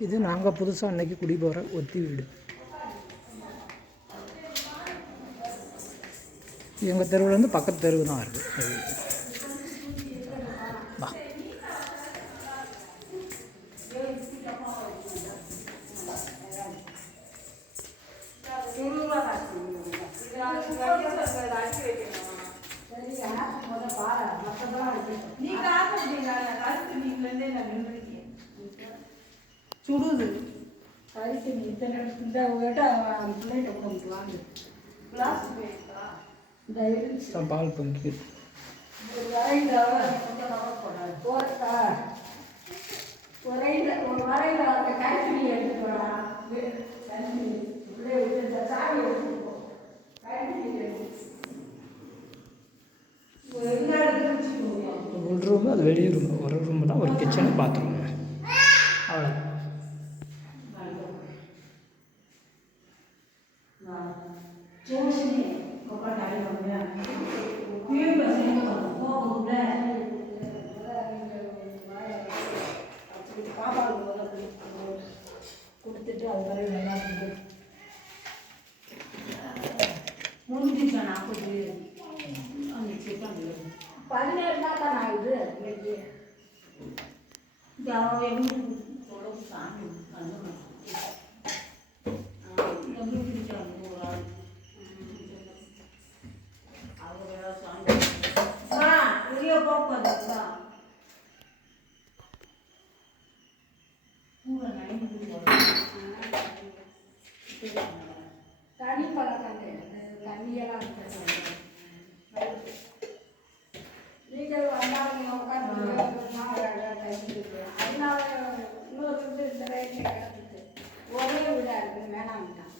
இது நாங்கள் புதுசாக அன்னைக்கு குடி போகிற ஒத்தி வீடு எங்கள் தெருவுலேருந்து பக்கத்து தெருவு தான் இருக்குது அது. வா சுடுது. நீ இத்தனை இந்த விட பிள்ளைகிட்ட கொடுக்கலான்னு கிளாஸ் போயிருக்கா இந்த இருந்துச்சு பால் பொங்கிக்குது ஒரு வரையில் போகிறா வரையில் ஒரு வரையில் அந்த கைப்பிடி எடுத்து உள்ளே இந்த சாவி கைப்பிடி உள் ரூமு அது வெளியே ரூமு. ஒரு ரூமு தான் ஒரு கிச்சனு பாத்ரூம் கொடுத்துட்டு அது வரை நல்லா இருக்கு முடிஞ்சிச்சா நாற்பது அந்த சிக்கன் பதினேழு தான் தான் ஆகுது இன்னைக்கு நைட்டு தனி பழக்கம் தண்ணியெல்லாம் நீங்கள் வந்தாங்க உட்காந்து அதனால இன்னொரு வந்து இந்த ரேட்டில் கிடக்குது ஒரே வீடாக இருக்குது வேணாம்ட்டாங்க.